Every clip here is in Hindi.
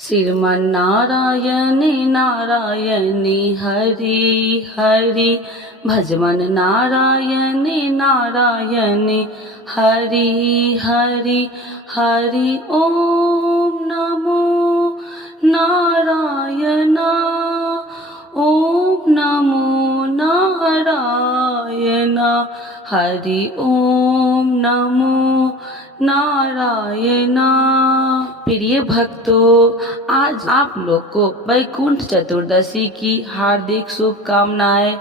श्रीमन नारायणी नारायणी हरि हरि भजमन नारायणी नारायणी हरि हरि हरि ओम नमो नारायण ओम नमो नारायण हरि ओम नमो नारायण। प्रिय भक्तों, आज आप लोग को वैकुंठ चतुर्दशी की हार्दिक शुभकामनाएं।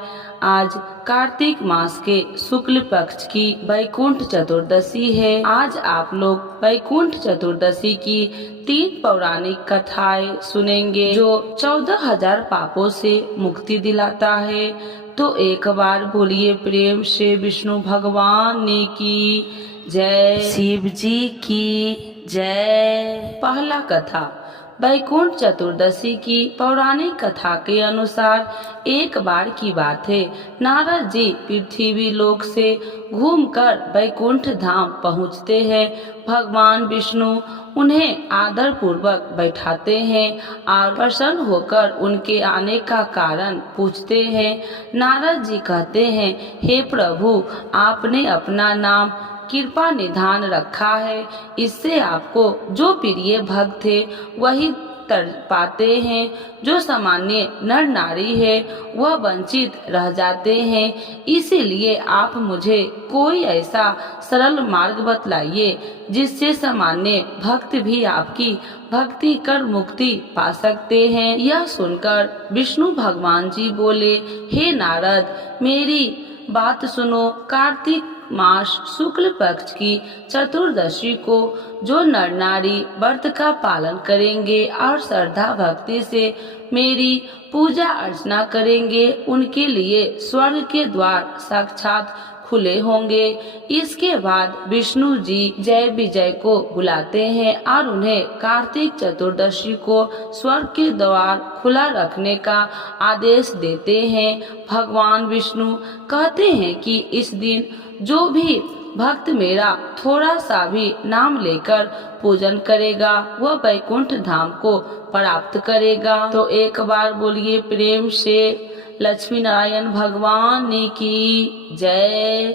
आज कार्तिक मास के शुक्ल पक्ष की वैकुंठ चतुर्दशी है। आज आप लोग वैकुंठ चतुर्दशी की 3 पौराणिक कथाएं सुनेंगे जो 14,000 पापों से मुक्ति दिलाता है। तो एक बार बोलिए प्रेम से विष्णु भगवान ने की जय, शिव जी की जय। पहला कथा। वैकुंठ चतुर्दशी की पौराणिक कथा के अनुसार एक बार की बात है, नारद जी पृथ्वी लोक से घूमकर वैकुंठ धाम पहुँचते हैं। भगवान विष्णु उन्हें आदर पूर्वक बैठाते हैं और प्रसन्न होकर उनके आने का कारण पूछते हैं। नारद जी कहते हैं, हे प्रभु, आपने अपना नाम कृपा निधान रखा है, इससे आपको जो प्रिय भक्त थे वही तर पाते हैं। जो सामान्य नर नारी है वह वंचित रह जाते हैं। इसीलिए आप मुझे कोई ऐसा सरल मार्ग बतलाइए जिससे सामान्य भक्त भी आपकी भक्ति कर मुक्ति पा सकते हैं। यह सुनकर विष्णु भगवान जी बोले, हे नारद, मेरी बात सुनो। कार्तिक मास शुक्ल पक्ष की चतुर्दशी को जो नर नारी व्रत का पालन करेंगे और श्रद्धा भक्ति से मेरी पूजा अर्चना करेंगे, उनके लिए स्वर्ग के द्वार साक्षात खुले होंगे। इसके बाद विष्णु जी जय विजय को बुलाते हैं और उन्हें कार्तिक चतुर्दशी को स्वर्ग के द्वार खुला रखने का आदेश देते हैं। भगवान विष्णु कहते हैं कि इस दिन जो भी भक्त मेरा थोड़ा सा भी नाम लेकर पूजन करेगा वह वैकुंठ धाम को प्राप्त करेगा। तो एक बार बोलिए प्रेम से लक्ष्मी नारायण भगवान की जय।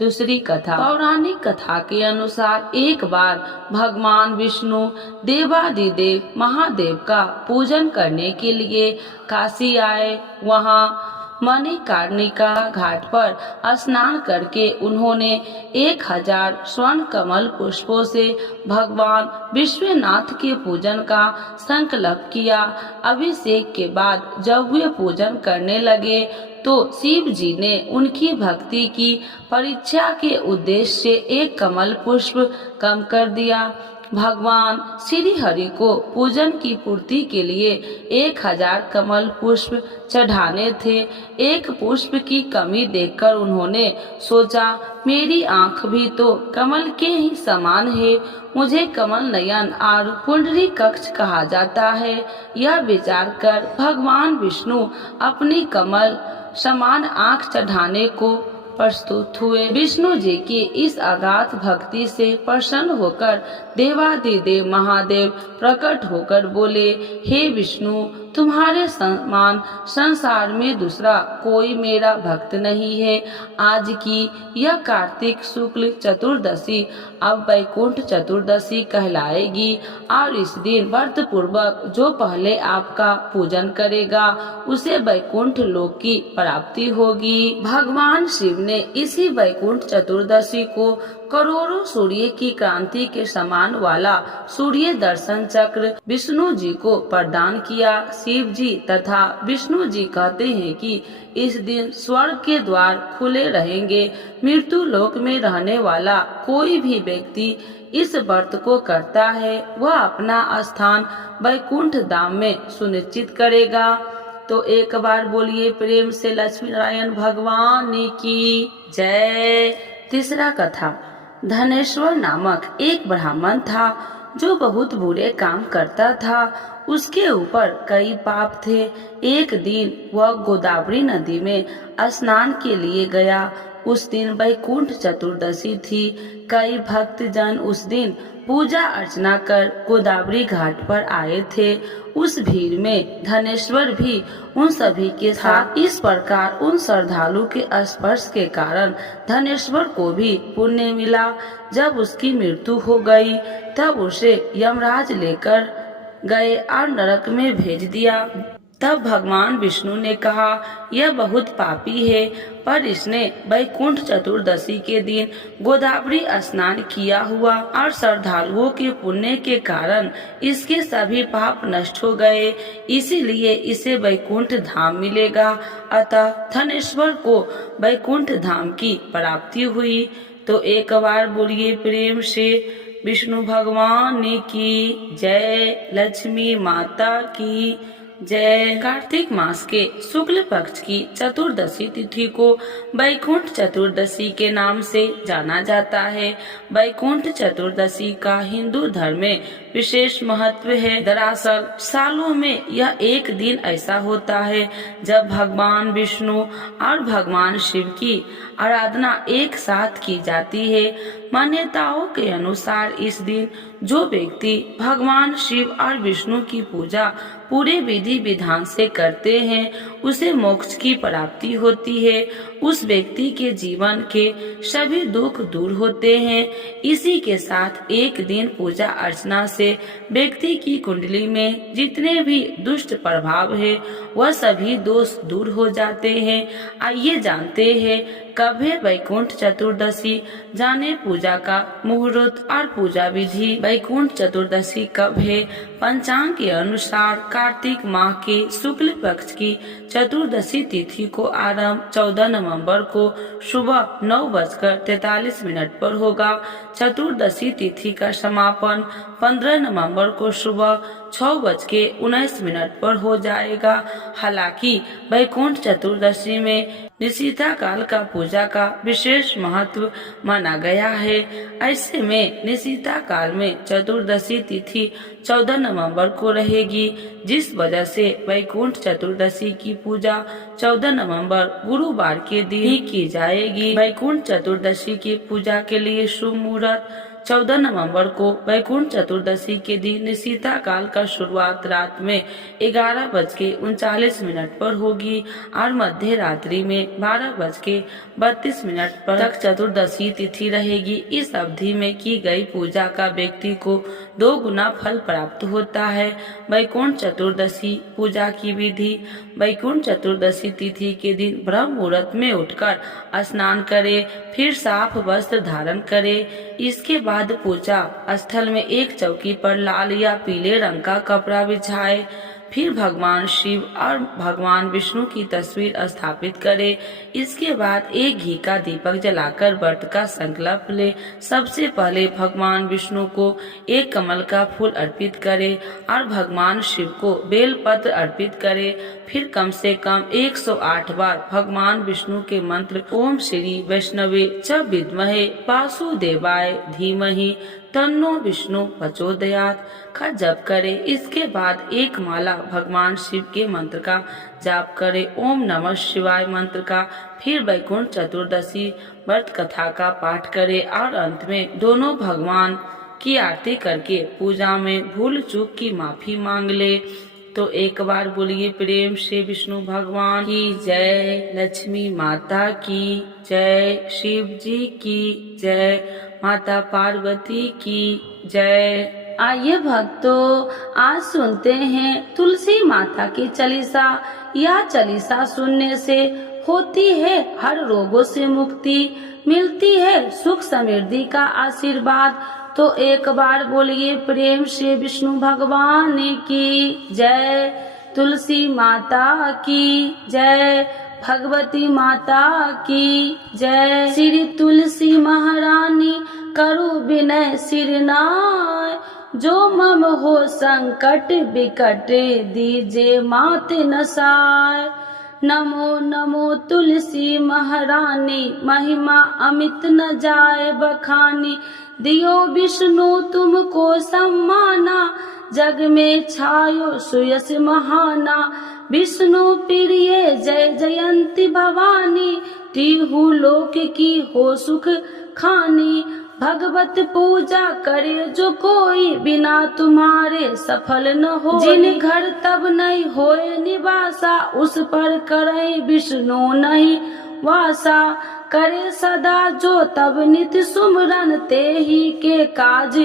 दूसरी कथा। पौराणिक कथा के अनुसार एक बार भगवान विष्णु देवादिदेव महादेव का पूजन करने के लिए काशी आए। वहाँ मणिकर्णिका घाट पर स्नान करके उन्होंने 1000 स्वर्ण कमल पुष्पों से भगवान विश्वनाथ के पूजन का संकल्प किया। अभिषेक के बाद जब वे पूजन करने लगे तो शिव जी ने उनकी भक्ति की परीक्षा के उद्देश्य से एक कमल पुष्प कम कर दिया। भगवान श्री हरि को पूजन की पूर्ति के लिए 1000 कमल पुष्प चढ़ाने थे। एक पुष्प की कमी देखकर उन्होंने सोचा, मेरी आंख भी तो कमल के ही समान है, मुझे कमल नयन और कुंडली कक्ष कहा जाता है। यह विचार कर भगवान विष्णु अपनी कमल समान आंख चढ़ाने को प्रस्तुत हुए। विष्णु जी की इस अगाध भक्ति से प्रसन्न होकर देवादिदेव महादेव प्रकट होकर बोले, हे विष्णु, तुम्हारे समान संसार में दूसरा कोई मेरा भक्त नहीं है। आज की यह कार्तिक शुक्ल चतुर्दशी अब वैकुंठ चतुर्दशी कहलाएगी और इस दिन व्रत पूर्वक जो पहले आपका पूजन करेगा उसे वैकुंठ लोक की प्राप्ति होगी। भगवान शिव ने इसी वैकुंठ चतुर्दशी को करोड़ों सूर्य की क्रांति के समान वाला सूर्य दर्शन चक्र विष्णु जी को प्रदान किया। शिव जी तथा विष्णु जी कहते हैं कि इस दिन स्वर्ग के द्वार खुले रहेंगे। मृत्यु लोक में रहने वाला कोई भी व्यक्ति इस व्रत को करता है वह अपना स्थान वैकुंठ धाम में सुनिश्चित करेगा। तो एक बार बोलिए प्रेम से लक्ष्मी नारायण भगवान की जय। तीसरा कथा। धनेश्वर नामक एक ब्राह्मण था जो बहुत बुरे काम करता था। उसके ऊपर कई पाप थे। एक दिन वह गोदावरी नदी में स्नान के लिए गया। उस दिन वैकुंठ चतुर्दशी थी। कई भक्तजन उस दिन पूजा अर्चना कर गोदावरी घाट पर आए थे। उस भीड़ में धनेश्वर भी उन सभी के साथ। इस प्रकार उन श्रद्धालु के स्पर्श के कारण धनेश्वर को भी पुण्य मिला। जब उसकी मृत्यु हो गई तब उसे यमराज लेकर गए और नरक में भेज दिया। तब भगवान विष्णु ने कहा, यह बहुत पापी है, पर इसने वैकुंठ चतुर्दशी के दिन गोदावरी स्नान किया हुआ और श्रद्धालुओं के पुण्य के कारण इसके सभी पाप नष्ट हो गए, इसीलिए इसे वैकुंठ धाम मिलेगा। अतः धनेश्वर को वैकुंठ धाम की प्राप्ति हुई। तो एक बार बोलिए प्रेम से विष्णु भगवान की जय, लक्ष्मी माता की जय। कार्तिक मास के शुक्ल पक्ष की चतुर्दशी तिथि को वैकुंठ चतुर्दशी के नाम से जाना जाता है। वैकुंठ चतुर्दशी का हिंदू धर्म में विशेष महत्व है। दरअसल सालों में यह एक दिन ऐसा होता है जब भगवान विष्णु और भगवान शिव की आराधना एक साथ की जाती है। मान्यताओं के अनुसार इस दिन जो व्यक्ति भगवान शिव और विष्णु की पूजा पूरे विधि विधान से करते हैं उसे मोक्ष की प्राप्ति होती है। उस व्यक्ति के जीवन के सभी दुख दूर होते हैं। इसी के साथ एक दिन पूजा अर्चना से व्यक्ति की कुंडली में जितने भी दुष्ट प्रभाव है वह सभी दोष दूर हो जाते हैं। आइए जानते हैं कब है वैकुंठ चतुर्दशी, जाने पूजा का मुहूर्त और पूजा विधि। वैकुंठ चतुर्दशी कब है? पंचांग के अनुसार कार्तिक माह के शुक्ल पक्ष की चतुर्दशी तिथि को आरंभ 14 नवंबर को सुबह 9:43 पर होगा। चतुर्दशी तिथि का समापन 15 नवंबर को सुबह 6:19 पर हो जाएगा। हालांकि वैकुंठ चतुर्दशी में निशिता काल का पूजा का विशेष महत्व माना गया है। ऐसे में निशिता काल में चतुर्दशी तिथि 14 नवंबर को रहेगी, जिस वजह से वैकुंठ चतुर्दशी की पूजा 14 नवंबर गुरुवार के दिन ही की जाएगी। वैकुंठ चतुर्दशी की पूजा के लिए शुभ मुहूर्त 14 नवंबर को वैकुंठ चतुर्दशी के दिन निशिता काल का शुरुआत रात में 11:39 पर होगी और मध्य रात्रि में 12:32 पर तक चतुर्दशी तिथि रहेगी। इस अवधि में की गई पूजा का व्यक्ति को 2 गुना फल प्राप्त होता है। वैकुंठ चतुर्दशी पूजा की विधि। वैकुंठ चतुर्दशी तिथि के दिन ब्रह्म मुहूर्त में उठकर स्नान करे, फिर साफ वस्त्र धारण करे। इसके बाद पूजा स्थल में एक चौकी पर लाल या पीले रंग का कपड़ा बिछाए, फिर भगवान शिव और भगवान विष्णु की तस्वीर स्थापित करे। इसके बाद एक घी का दीपक जलाकर व्रत का संकल्प ले। सबसे पहले भगवान विष्णु को एक कमल का फूल अर्पित करे और भगवान शिव को बेलपत्र अर्पित करे। फिर कम से कम 108 बार भगवान विष्णु के मंत्र ओम श्री वैष्णवे च विद्महे वासुदेवाय धीमहि तन्नो विष्णु प्रचोदयात् का जप करे। इसके बाद एक माला भगवान शिव के मंत्र का जाप करे, ओम नमः शिवाय मंत्र का। फिर वैकुंठ चतुर्दशी व्रत कथा का पाठ करे और अंत में दोनों भगवान की आरती करके पूजा में भूल चूक की माफी मांग ले। तो एक बार बोलिए प्रेम से विष्णु भगवान की जय, लक्ष्मी माता की जय, शिव जी की जय, माता पार्वती की जय। आइए भक्तों, आज सुनते हैं तुलसी माता की चालीसा। यह चालीसा सुनने से होती है हर रोगों से मुक्ति, मिलती है सुख समृद्धि का आशीर्वाद। तो एक बार बोलिए प्रेम से विष्णु भगवान की जय, तुलसी माता की जय, भगवती माता की जय। श्री तुलसी महारानी करु विनय सिरनाय, जो मम हो संकट विकट दीजे मात नसाय। नमो नमो तुलसी महारानी, महिमा अमित न जाए बखानी। दियो विष्णु तुमको सम्माना, जग में छायो सुयस महाना। विष्णु प्रिय जय जयंती भवानी, तिहु लोक की हो सुख खानी। भगवत पूजा करे जो कोई, बिना तुम्हारे सफल न हो। जिन घर तब नहीं होए निवासा, उस पर करे विष्णु नहीं वासा। करे सदा जो तब नित सुमरन, ते ही के काज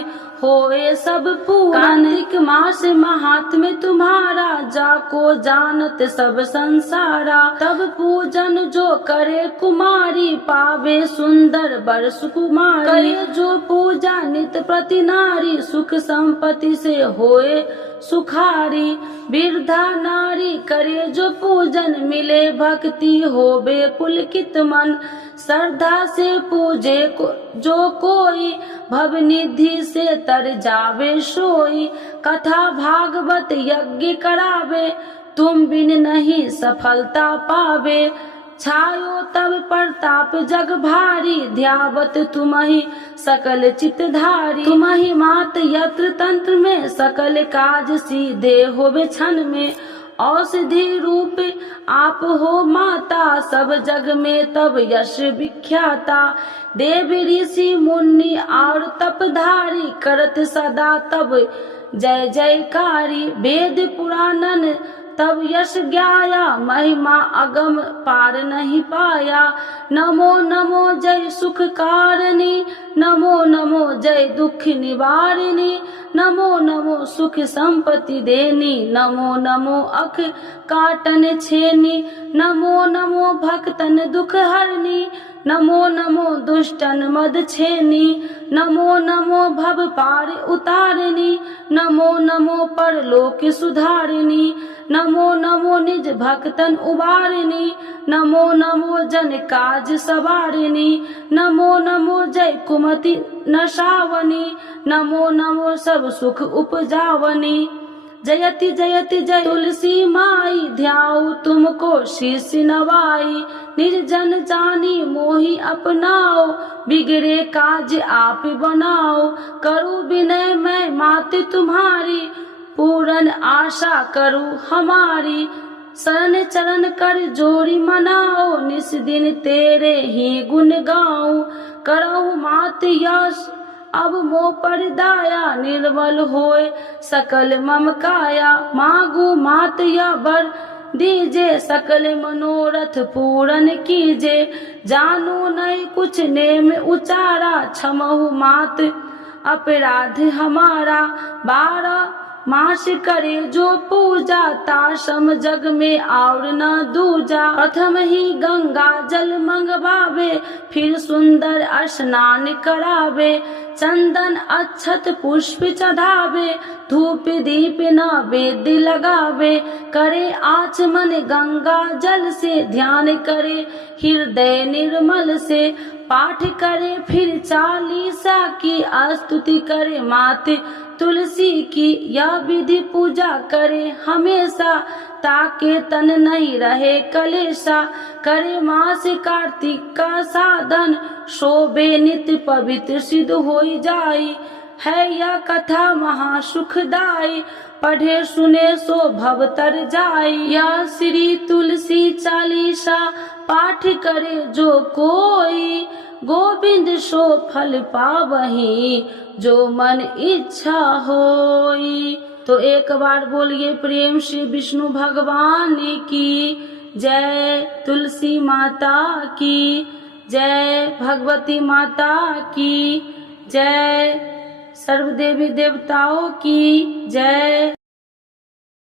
होए सब पूरन। कार्तिक मास महात्म्य तुम्हारा, जाको जानत सब संसारा। तब पूजन जो करे कुमारी, पावे सुंदर वर सुकुमारी। करे जो पूजा नित प्रति नारी, सुख संपत्ति से होए सुखारी। वृद्धा नारी करे जो पूजन, मिले भक्ति होवे पुलकित मन। श्रद्धा से पूजे जो कोई, भवनिधि से तर जावे सोई। कथा भागवत यज्ञ करावे, तुम बिन नहीं सफलता पावे। छायो तब प्रताप जग भारी, ध्यावत तुम्हि सकल चित्तधारी। तुम्हि मात यत्र तंत्र में, सकल काज सीधे होवे क्षण में। औषधि रूप आप हो माता, सब जग में तब यश विख्याता। देव ऋषि मुनि और तपधारी, करत सदा तब जय जयकारी। वेद पुराणन तब यश ज्ञाया, महिमा अगम पार नहीं पाया। नमो नमो जय सुख कारिणी, नमो नमो जय दुख निवारिणी। नमो नमो सुख संपत्ति देनी, नमो नमो अख काटन छेनी। नमो नमो भक्तन दुख हरनी, नमो नमो दुष्टन मद छेनी। नमो नमो भव पार उतारिणी, नमो नमो परलोक सुधारिणी। नमो नमो निज भक्तन उबारिणी, नमो नमो जन काज सवारिणी। नमो नमो जय कुमति नशावनी, नमो नमो सब सुख उपजावनी। जयति जयति जय तुलसी माई, ध्याऊ तुमको शीश नवाई। निर्जन जानी मोहि अपनाओ, बिगड़े काज आप बनाओ। करूँ विनय मैं मात तुम्हारी, पूरन आशा करूँ हमारी। शरण चरण कर जोड़ी मनाओ, निस दिन तेरे ही गुण गाऊं। करहु मात यश अब मोह पर दाया, निर्मल होए सकल मम काया। मांगू मात या वर दीजे, सकल मनोरथ पूरन कीजे। जानू नहीं कुछ नेम उचारा, क्षमहु मात अपराध हमारा। 12 मास करे जो पूजा, ताशम जग में और न दूजा। प्रथम ही गंगा जल मंगवावे, फिर सुंदर स्नान करावे। चंदन अक्षत पुष्प चढ़ावे, धूप दीप नैवेद्य लगावे। करे आचमन गंगा जल से, ध्यान करे हृदय निर्मल से। पाठ करे फिर 40 की, स्तुति करे मात तुलसी की। यह विधि पूजा करे हमेशा, ताके तन नहीं रहे कलेशा। करे मास कार्तिक का साधन, शोभे नित्य पवित्र सिद्ध होई जाई। है यह कथा महासुखदाई, पढ़े सुने सो भव तर जाई। यह श्री तुलसी चालीसा, पाठ करे जो कोई। गोविंद सो फल पावही, जो मन इच्छा होई। तो एक बार बोलिए प्रेम से विष्णु भगवान की जय, तुलसी माता की जय, भगवती माता की जय, सर्व देवी देवताओं की जय।